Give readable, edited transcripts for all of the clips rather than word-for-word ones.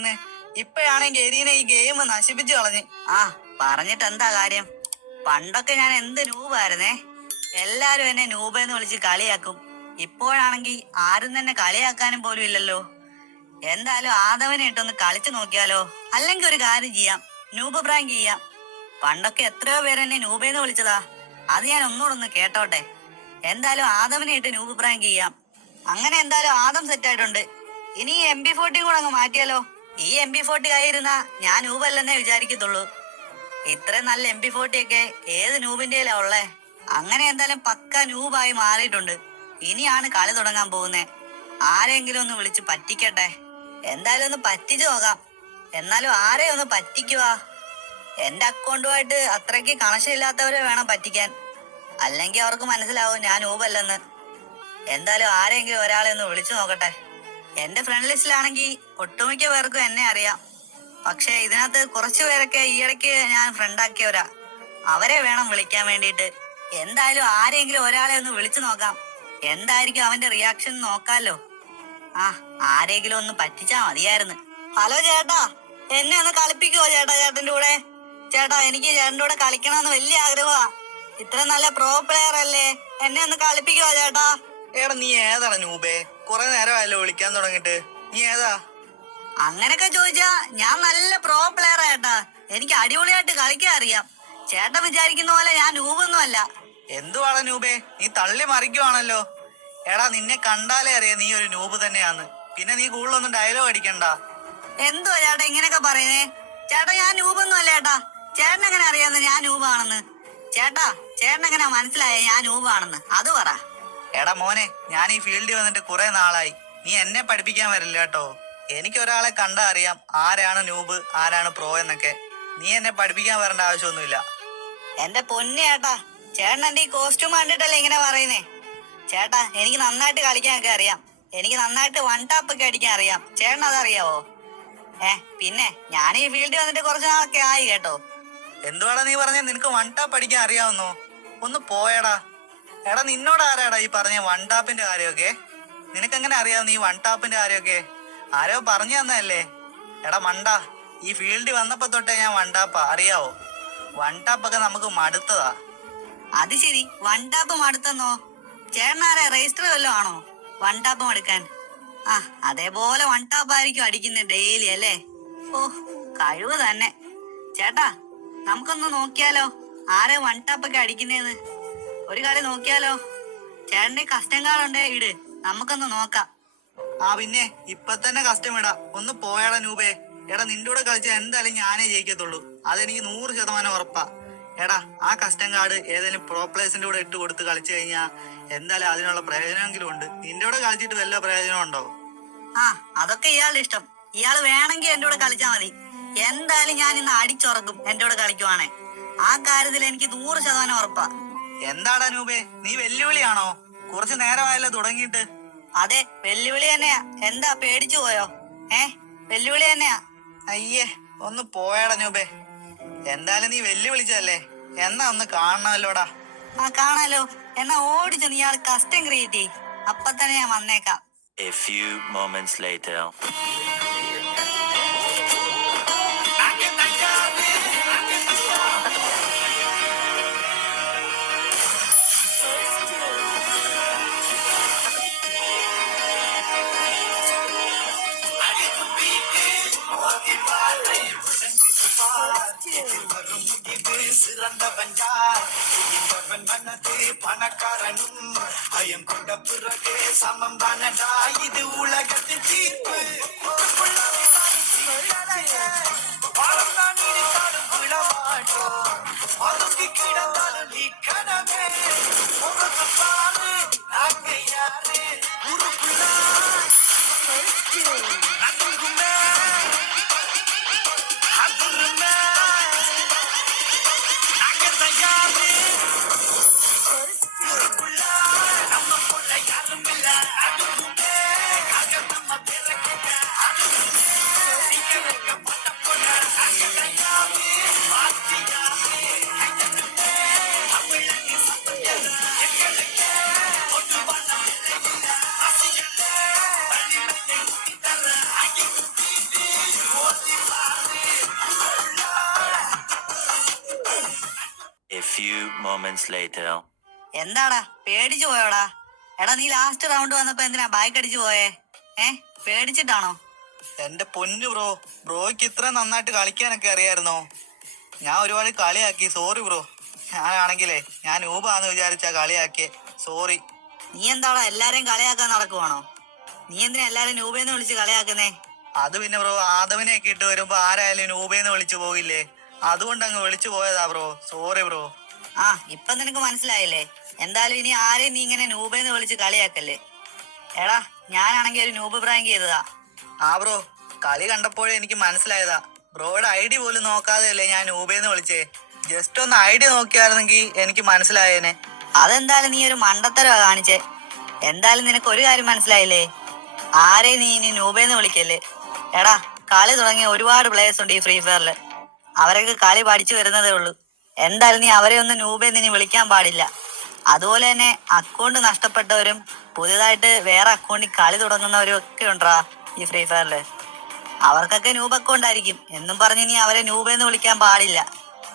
ഇപ്പഴാണെങ്കി എരീനെ ഈ ഗെയിം നശിപ്പിച്ചു കളഞ്ഞ്. ആ പറഞ്ഞിട്ട് എന്താ കാര്യം? പണ്ടൊക്കെ ഞാൻ എന്ത് നൂബായിരുന്നേ. എല്ലാരും എന്നെ നൂബെന്ന് വിളിച്ച് കളിയാക്കും. ഇപ്പോഴാണെങ്കി ആരും തന്നെ കളിയാക്കാനും പോലും ഇല്ലല്ലോ. എന്തായാലും ആദവനെ ഇട്ടൊന്ന് കളിച്ചു നോക്കിയാലോ? അല്ലെങ്കിൽ ഒരു കാര്യം ചെയ്യാം, നൂബ് പ്രാങ്ക് ചെയ്യാം. പണ്ടൊക്കെ എത്രയോ പേര് എന്നെ നൂബേന്ന് വിളിച്ചതാ. അത് ഞാൻ ഒന്നുകൂടൊന്ന് കേട്ടോട്ടെ. എന്തായാലും ആദവനെ ഇട്ട് നൂബ് പ്രാങ്ക് ചെയ്യാം. അങ്ങനെ എന്തായാലും ആദം സെറ്റ് ആയിട്ടുണ്ട്. ഇനി ഈ MP40 കൂടെ അങ്ങ് മാറ്റിയാലോ? ഈ MP40 ആയിരുന്നാ ഞാൻ നൂബല്ലെന്നേ വിചാരിക്കത്തുള്ളൂ. ഇത്രയും നല്ല MP40 ഒക്കെ ഏത് നൂബിന്റെയിലാ ഉള്ളേ? അങ്ങനെ എന്തായാലും പക്ക നൂബായി മാറിയിട്ടുണ്ട്. ഇനിയാണ് കളി തുടങ്ങാൻ പോകുന്നേ. ആരെങ്കിലും ഒന്ന് വിളിച്ച് പറ്റിക്കട്ടെ. എന്തായാലും ഒന്ന് പറ്റിച്ചു നോക്കാം. എന്നാലും ആരെ ഒന്ന് പറ്റിക്കുക? എന്റെ അക്കൗണ്ടുമായിട്ട് അത്രയ്ക്ക് കണക്ഷൻ ഇല്ലാത്തവരെ വേണം പറ്റിക്കാൻ. അല്ലെങ്കിൽ അവർക്ക് മനസ്സിലാവും ഞാൻ നൂബല്ലെന്ന്. എന്തായാലും ആരെങ്കിലും ഒരാളെ ഒന്ന് വിളിച്ചു നോക്കട്ടെ. എന്റെ ഫ്രണ്ട് ലിസ്റ്റിലാണെങ്കിൽ ഒട്ടുമിക്ക പേർക്കും എന്നെ അറിയാം. പക്ഷെ ഇതിനകത്ത് കുറച്ചു പേരൊക്കെ ഈയിടയ്ക്ക് ഞാൻ ഫ്രണ്ടാക്കിയവരാ. അവരെ വേണം വിളിക്കാൻ വേണ്ടിയിട്ട്. എന്തായാലും ആരെങ്കിലും ഒരാളെ ഒന്ന് വിളിച്ചു നോക്കാം. എന്തായിരിക്കും അവന്റെ റിയാക്ഷൻ നോക്കാലോ. ആ ആരെങ്കിലും ഒന്ന് പറ്റിച്ചാ മതിയായിരുന്നു. ഹലോ ചേട്ടാ, എന്നെ ഒന്ന് കളിപ്പിക്കുവോ ചേട്ടാ ചേട്ടന്റെ കൂടെ? ചേട്ടാ എനിക്ക് ചേട്ടന്റെ കൂടെ കളിക്കണമെന്ന് വലിയ ആഗ്രഹമാ. ഇത്ര നല്ല പ്രോ പ്ലെയർ അല്ലേ, എന്നെ ഒന്ന് കളിപ്പിക്കുവോ ചേട്ടാ? എടാ നീ ഏതാണ് നൂബേ? കുറെ നേരമായല്ലോ വിളിക്കാൻ തുടങ്ങിട്ട്. നീ ഏതാ? അങ്ങനൊക്കെ ചോദിച്ചാ ഞാൻ നല്ല പ്രോ പ്ലെയർ ചേട്ടാ. എനിക്ക് അടിപൊളിയായിട്ട് കളിക്കാൻ അറിയാം. ചേട്ടൻ വിചാരിക്കുന്ന പോലെ ഞാൻ നൂബൊന്നും അല്ല. എന്തുവാടാ നൂബേ, നീ തള്ളി മറിക്കുവാണല്ലോ. എടാ നിന്നെ കണ്ടാലേ അറിയാം നീ ഒരു നൂബ് തന്നെയാന്ന്. പിന്നെ നീ കൂടുതലൊന്നും ഡയലോഗ് അടിക്കണ്ട. എന്തുവാ ചേട്ടാ ഇങ്ങനെയൊക്കെ പറയുന്നേ? ചേട്ടാ ഞാൻ നൂബൊന്നും അല്ല ചേട്ടാ. ചേട്ടൻ എങ്ങനെ അറിയാന്ന് ഞാൻ നൂബാണെന്ന്? ചേട്ടാ ചേട്ടൻ എങ്ങനെ മനസ്സിലായ ഞാൻ നൂബാണെന്ന് അത് പറ. എടാ മോനെ, ഞാൻ ഈ ഫീൽഡിൽ വന്നിട്ട് കുറെ നാളായി. നീ എന്നെ പഠിപ്പിക്കാൻ വരില്ല കേട്ടോ. എനിക്ക് ഒരാളെ കണ്ടാ അറിയാം ആരാണ് നൂബ് ആരാണ് പ്രോ എന്നൊക്കെ. നീ എന്നെ പഠിപ്പിക്കാൻ വരേണ്ട ആവശ്യമൊന്നുമില്ല. എന്റെ പൊന്നു ചേട്ടാ, ചേട്ടൻ എന്റെ ഈ കോസ്റ്റ്യൂം കണ്ടിട്ടല്ലേ ഇങ്ങനെ പറയുന്നേ? ചേട്ടാ എനിക്ക് നന്നായിട്ട് കളിക്കാനൊക്കെ അറിയാം. എനിക്ക് നന്നായിട്ട് വൺ ടാപ്പ് ഒക്കെ അടിക്കാൻ അറിയാം. ചേട്ടൻ അതറിയാവോ? പിന്നെ ഞാൻ ഈ ഫീൽഡിൽ വന്നിട്ട് കുറച്ച് നാളൊക്കെ ആയി കേട്ടോ. എന്തുവാടാ നീ പറഞ്ഞ നിനക്ക് വൺ ടാപ്പ് അടിക്കാൻ അറിയാവുന്നോ? ഒന്ന് പോയടാ. എടാ നിന്നോട് ആരാടാ ഈ പറഞ്ഞ വൺ ടാപ്പിന്റെ കാര്യമൊക്കെ? നിനക്കെങ്ങനെ അറിയാം നീ വൺ ടാപ്പിന്റെ കാര്യമൊക്കെ? ആരോ പറഞ്ഞു തന്നല്ലേ? എടാ മണ്ട, ഈ ഫീൽഡിൽ വന്നപ്പോ തൊട്ടേ ഞാൻ വൺ ടാപ്പാ, അറിയാവോ? വൺ ടാപ്പൊക്കെ നമുക്ക് മടുത്തതാ. അത് ശരി, വൺ ടാപ്പ് മടുത്തെന്നോ? ചേട്ടനാരെ രജിസ്റ്റർ വല്ലതും ആണോ വൺ ടാപ്പ് മടുക്കാൻ? ആ അതേപോലെ വൺ ടാപ്പ് ആയിരിക്കും അടിക്കുന്നത് ഡെയിലി അല്ലേ? ഓ കഴിവ് തന്നെ. ചേട്ടാ നമുക്കൊന്ന് നോക്കിയാലോ ആരെ വൺ ടാപ്പ് ഒക്കെ അടിക്കുന്നേന്ന്? ഒരു കളി നോക്കിയാലോ? ചേട്ടന്റെ കസ്റ്റം കാർഡ് ഉണ്ടേ ഇട്, നമുക്കൊന്ന് നോക്കാം. ആ പിന്നെ ഇപ്പൊ തന്നെ കസ്റ്റം ഇടാ. ഒന്ന് പോയടാ നൂബേ. എടാ നിന്റെ കൂടെ കളിച്ചാൽ എന്തായാലും ഞാനേ ജയിക്കത്തുള്ളൂ, അതെനിക്ക് 100% ഉറപ്പാ. എടാ ആ കസ്റ്റം കാർഡ് ഏതെങ്കിലും പ്രോ പ്ലേസിന്റെ കൂടെ ഇട്ട് കൊടുത്ത് കളിച്ചു കഴിഞ്ഞാ എന്തായാലും അതിനുള്ള പ്രയോജനമെങ്കിലും ഉണ്ട്. നിന്റെ കൂടെ കളിച്ചിട്ട് വല്ല പ്രയോജനം ഉണ്ടോ? ആ അതൊക്കെ ഇയാളുടെ ഇഷ്ടം. ഇയാള് വേണമെങ്കിൽ എന്റെ കൂടെ കളിച്ചാ മതി. എന്തായാലും ഞാൻ ഇന്ന് അടിച്ചുറക്കും എന്റെ കൂടെ കളിക്കുവാണേ. ആ കാര്യത്തിൽ എനിക്ക് 100% ഉറപ്പാ. എന്താടാ നൂബേ, നീ വെല്ലുവിളിയാണോ? കുറച്ചു നേരമായല്ലോ തുടങ്ങിയിട്ട്. അതെ വെല്ലുവിളി തന്നെയാ. എന്താ പേടിച്ചു പോയോ? വെല്ലുവിളി തന്നെയാ. അയ്യേ ഒന്ന് പോയടാ നൂബേ. എന്തായാലും നീ വെല്ലുവിളിച്ചല്ലേ, എന്നാ ഒന്ന് കാണണമല്ലോടാ. ആ കാണാലോ. എന്നാ ഓടിച്ചു നീ ആള് കസ്റ്റം ക്രിയേറ്റ് ചെയ്യ്, അപ്പൊ തന്നെ ഞാൻ വന്നേക്കാം. A few moments later. பணக்காரனும் பயம் கொண்ட பிறகு சமம் தானடா இது உலகத்தின் தீர்ப்பு. பழம் நீடித்தாலும் விழமாட்டோம், பதுங்கி கிடந்தாலும் நிக்கணமே. உனக்கு பாரு நாங்க யாரு உருக்குள்ள நங்குமே அதுருமே நாங்க தயாரு. உருக்குள்ள நம்ம போல யாரும் இல்ல, அதுக்குமே ஆக நம்ம பிறகு அது A few moments later. എന്താടാ പേടിച്ചു പോയോടാ? എടാ നീ ലാസ്റ്റ് റൗണ്ട് വന്നപ്പോ എന്തിനാ ബൈക്ക് അടിച്ചു പോയേ? പേടിച്ചിട്ടാണോ? എന്റെ പൊന്നു ബ്രോ, ബ്രോയ്ക്ക് ഇത്ര നന്നായിട്ട് കളിക്കാനൊക്കെ അറിയായിരുന്നോ? ഞാൻ ഒരുപാട് കളിയാക്കി, സോറി ബ്രോ. ഞാനാണെങ്കിലേ ഞാൻ ഊബാന്ന് വിചാരിച്ചാ കളിയാക്കിയേ, സോറി. നീ എന്താടാ എല്ലാരെയും കളിയാക്കാൻ നടക്കുവാണോ? നീ എന്തിനാ എല്ലാരും നൂബേന്ന് വിളിച്ച് കളിയാക്കുന്നേ? അത് പിന്നെ ബ്രോ, ആദവിനെയൊക്കെ ഇട്ട് വരുമ്പോ ആരായാലും നൂബേന്ന് വിളിച്ചു പോകില്ലേ? അതുകൊണ്ട് അങ്ങ് വിളിച്ചു പോയതാ ബ്രോ, സോറി ബ്രോ. ആ ഇപ്പൊ നിനക്ക് മനസ്സിലായില്ലേ? എന്തായാലും ഇനി ആരെയും നീ ഇങ്ങനെ നൂബേന്ന് വിളിച്ച് കളിയാക്കല്ലേ. എടാ ഞാനാണെങ്കിൽ ഒരു നൂബ് പ്രാങ്ക് ചെയ്തതാ. ആ ബ്രോ, കളി കണ്ടപ്പോഴേ എനിക്ക് മനസ്സിലായതാ. ബ്രോയുടെ ഐഡി പോലും നോക്കാതെയല്ലേ ഞാൻ നൂബേന്ന് വിളിച്ചേ. ജസ്റ്റ് ഒന്ന് ഐഡി നോക്കിയായിരുന്നെങ്കിൽ എനിക്ക് മനസ്സിലായേനെ. അതെന്തായാലും നീ ഒരു മണ്ടത്തരവാ കാണിച്ചേ. എന്തായാലും നിനക്ക് ഒരു കാര്യം മനസ്സിലായില്ലേ? ആരെയും നീ ഇനി നൂബേന്ന് വിളിക്കല്ലേ. എടാ കളി തുടങ്ങിയ ഒരുപാട് പ്ലേയേഴ്സ് ഉണ്ട് ഈ ഫ്രീ ഫയറിൽ. അവരൊക്കെ കളി പഠിച്ചു വരുന്നതേ ഉള്ളൂ. എന്തായാലും നീ അവരെ ഒന്നും നൂബേന്ന് ഇനി വിളിക്കാൻ പാടില്ല. അതുപോലെ തന്നെ അക്കൗണ്ട് നഷ്ടപ്പെട്ടവരും പുതിയതായിട്ട് വേറെ അക്കൗണ്ടിൽ കളി തുടങ്ങുന്നവരും ഒക്കെ ഉണ്ടാ ഈ ഫ്രീ ഫയറില്. അവർക്കൊക്കെ നൂബ് അക്കൗണ്ട് ആയിരിക്കും എന്നും പറഞ്ഞ് നീ അവരെ നൂബേന്ന് വിളിക്കാൻ പാടില്ല.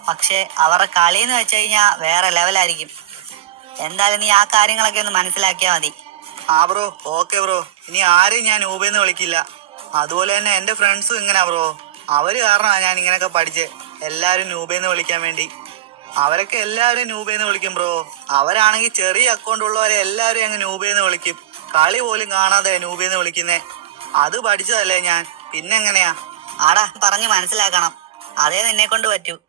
പക്ഷെ അവരുടെ കളിന്ന് വെച്ച് കഴിഞ്ഞാൽ വേറെ ലെവലായിരിക്കും. എന്തായാലും നീ ആ കാര്യങ്ങളൊക്കെ ഒന്ന് മനസ്സിലാക്കിയാൽ മതി. ആ ബ്രോ, ഓക്കെ ബ്രോ. ഇനി ആരെയും ഞാൻ നൂബേന്ന് വിളിക്കില്ല. അതുപോലെ തന്നെ എന്റെ ഫ്രണ്ട്സും ഇങ്ങനെയാ ബ്രോ. അവര് കാരണമാണ് ഞാൻ ഇങ്ങനെയൊക്കെ പഠിച്ചേ, എല്ലാരും നൂബേന്ന് വിളിക്കാൻ വേണ്ടി. അവരൊക്കെ എല്ലാവരും നൂബേന്ന് വിളിക്കും ബ്രോ. അവരാണെങ്കിൽ ചെറിയ അക്കൗണ്ട് ഉള്ളവരെ എല്ലാവരും അങ്ങ് നൂബേന്ന് വിളിക്കും. കളി പോലും കാണാതെ നൂബേന്ന് വിളിക്കുന്നേ. അത് പഠിച്ചതല്ലേ ഞാൻ, പിന്നെങ്ങനെയാ? ആടാ പറഞ്ഞ് മനസ്സിലാക്കണം. അതേ നിന്നെ കൊണ്ട് പറ്റൂ.